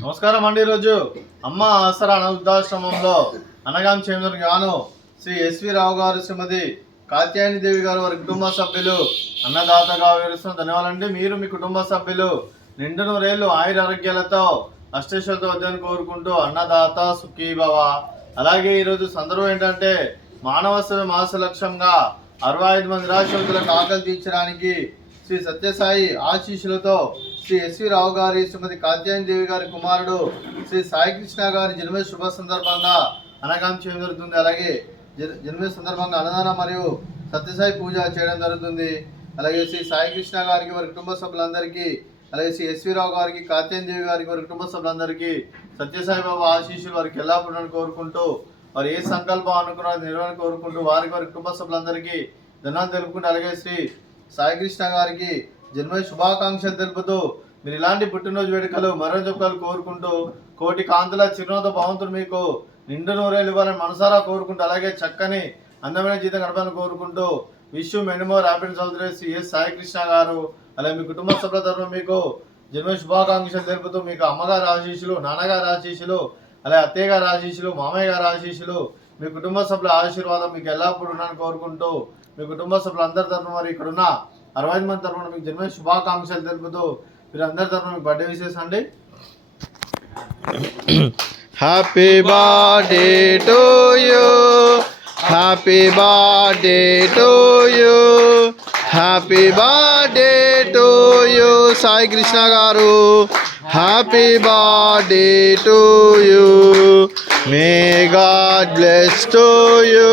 నమస్కారం అండి. ఈరోజు అమ్మ ఆసరా వృద్ధాశ్రమంలో అనగాం చేందర్ గాను శ్రీ ఎస్వి రావు గారు, శ్రీమతి కాత్యాయని దేవి గారు, వారి కుటుంబ సభ్యులు అన్నదాతగా వివరిస్తున్న ధన్యవాదాలండి. మీరు మీ కుటుంబ సభ్యులు నిండు నూరేళ్లు ఆయుర ఆరోగ్యాలతో అష్టేశ్వరతో వద్దని కోరుకుంటూ అన్నదాత సుఖీభవ. అలాగే ఈరోజు సందర్భం ఏంటంటే మానవ సేవ మాస లక్ష్యంగా 65 మంది నిరాశ్రితులకు ఆకలి తీర్చడానికి శ్రీ సత్యసాయి ఆశీస్సులతో శ్రీ ఎస్వి రావు గారి, శ్రీమతి కాత్యాయని దేవి గారి కుమారుడు శ్రీ సాయి కృష్ణ గారి జన్మ శుభ సందర్భంగా అనగాం చేయడం జరుగుతుంది. అలాగే జన్మ సందర్భంగా అన్నదానం మరియు సత్యసాయి పూజ చేయడం జరుగుతుంది. అలాగే శ్రీ సాయి కృష్ణ గారికి, వారి కుటుంబ సభ్యులందరికీ, అలాగే శ్రీ ఎస్వి రావు గారికి, కాత్యాయని దేవి గారికి, వారి కుటుంబ సభ్యులందరికీ సత్యసాయి బాబా ఆశీస్సులు వారికి ఎల్లప్పుడూ కోరుకుంటూ, వారు ఏ సంకల్పం అనుకున్నారో నిర్వహణ కోరుకుంటూ, వారి కుటుంబ సభ్యులందరికీ ధన్యవాదాలు తెలుపుకుంటూ, అలాగే శ్రీ సాయి కృష్ణ గారికి జన్మ శుభాకాంక్షలు తెలుపుతూ, మీరు ఇలాంటి పుట్టినరోజు వేడుకలు మరో చెప్పాలు కోరుకుంటూ, కోటి కాంతుల చిరునవ్వుతో భగవంతుడు మీకు నిండు నూరేళ్ళు ఇవ్వాలని మనసారా కోరుకుంటూ, అలాగే చక్కని అందమైన జీవితం గడపాలని కోరుకుంటూ, wish you many more happiness all the day Shri S Sai Krishna గారు. అలాగే మీ కుటుంబ సభ్యుల తరఫున మీకు జన్మ శుభాకాంక్షలు తెలుపుతూ, మీకు అమ్మగారి ఆశీస్సులు, నాన్నగారి ఆశీస్సులు, అలాగే అత్తయ్య గారి ఆశీస్సులు, మామయ్య గారి ఆశీస్సులు, మీ కుటుంబ సభ్యుల ఆశీర్వాదం మీకు ఎల్లప్పుడూ ఉన్నాను కోరుకుంటూ, మీ కుటుంబ సభ్యులందరి తరఫున, మరి ఇక్కడున్న 65 మంది తరఫున మీకు జన్మ శుభాకాంక్షలు తెలుపుతూ, మీరు అందరి తరఫున మీకు బర్త్డే విషెస్ అండి. Happy birthday to you, happy birthday to you, happy birthday to you Sai Krishna garu, happy birthday to you. May God bless to you,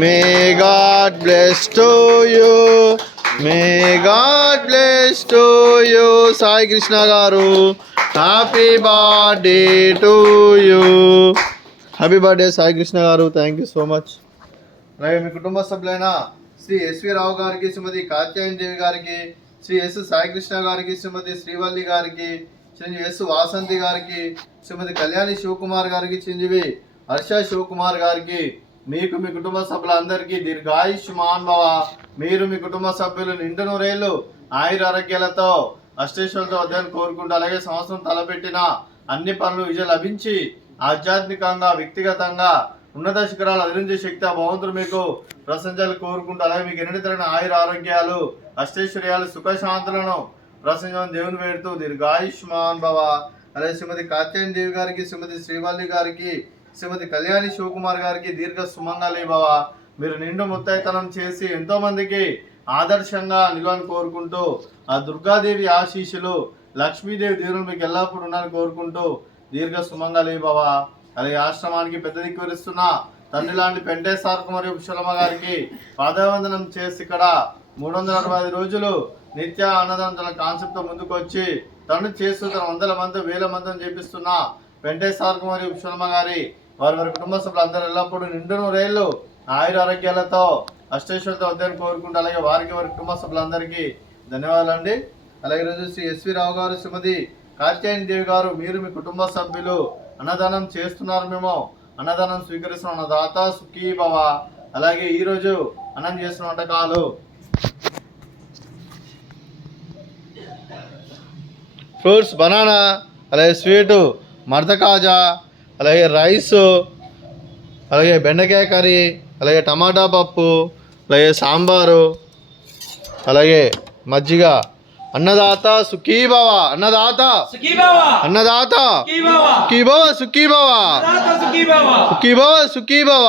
may God bless to you, may God bless to you Sai Krishna garu, happy birthday to you. Happy birthday Sai Krishna garu, thank you so much. అలాగే మీ కుటుంబ సభ్యులైన Shri SV రావు గారికి, శ్రీమతి కాత్యాయని దేవి గారికి, Shri S Sai Krishna గారికి, శ్రీమతి శ్రీవల్లి గారికి, Shri yes Vasanthi గారికి, శ్రీమతి కళ్యాణి శివకుమార్ గారికి, చిరంజీవి హర్ష శివకుమార్ గారికి, మీకు మీ కుటుంబ సభ్యులందరికీ దీర్ఘాయుష్మాన్ భవ. మీరు మీ కుటుంబ సభ్యులు నిండు నూరేళ్లు ఆయుర ఆరోగ్యాలతో అష్టేశ్వరులతో వద్దని కోరుకుంటూ, అలాగే సంవత్సరం తలపెట్టిన అన్ని పనులు విజయం లభించి ఆధ్యాత్మికంగా, వ్యక్తిగతంగా ఉన్నత శిఖరాలు అధిరించే శక్తి ఆ భగవంతుడు మీకు ప్రశంసలు కోరుకుంటూ, అలాగే మీకు ఎన్నటి తగిన ఆయుర ఆరోగ్యాలు, అష్టైశ్వర్యాలు, సుఖశాంతులను ప్రశంసలను దేవుని వేడుతూ దీర్ఘాయుష్మాన్ భవ. అలాగే శ్రీమతి కాత్యాయని దేవి గారికి, శ్రీమతి శ్రీవల్లి గారికి, శ్రీమతి కళ్యాణి శివకుమార్ గారికి దీర్ఘ సుమంగళి భవ. మీరు నిండు ముత్తైతనం చేసి ఎంతో మందికి ఆదర్శంగా నిలవని కోరుకుంటూ, ఆ దుర్గాదేవి ఆశీస్సులు, లక్ష్మీదేవి దీవులు మీకు ఎల్లప్పుడూ ఉన్నారని కోరుకుంటూ దీర్ఘ సుమంగళి భవ. అలాగే ఆశ్రమానికి పెద్ద దిక్కు విరుస్తున్న తండ్రి లాంటి పెంటేశ్వరకు మరియు పుష్పలమ్మ గారికి పాదవందనం చేసి ఇక్కడ 365 రోజులు నిత్య అన్నదాన కాన్సెప్ట్తో ముందుకు వచ్చి తండ్రి చేస్తూ తన 100 మంది 1000 మందిని చేపిస్తున్న పెంటేశ్వరకు మరియు పుష్పలమ్మ గారి, వారి కుటుంబ సభ్యులు అందరూ ఎల్లప్పుడూ నిండు నూరేళ్లు ఆయుర ఆరోగ్యాలతో అష్టేశ్వరులతో వద్దని కోరుకుంటూ, అలాగే వారి కుటుంబ సభ్యులందరికీ ధన్యవాదాలండి. అలాగే ఈరోజు శ్రీ ఎస్వి రావు గారు, శ్రీమతి కాత్యాయని దేవి గారు, మీరు మీ కుటుంబ సభ్యులు అన్నదానం చేస్తున్నారు, మేము అన్నదానం స్వీకరిస్తున్న అన్నదాత సుఖీభవ. అలాగే ఈరోజు అన్నం చేస్తున్న వంటకాలు ఫ్రూట్స్, బనానా, అలాగే స్వీటు మర్ద కాజా, అలాగే రైసు, అలాగే బెండకాయ కర్రీ, అలాగే టమాటా పప్పు, అలాగే సాంబారు, అలాగే మజ్జిగ. అన్నదాత సుఖీభవ, అన్నదాత అన్నదాత సుఖీభవ, సుఖీభవ, సుఖీభవ, సుఖీభవ.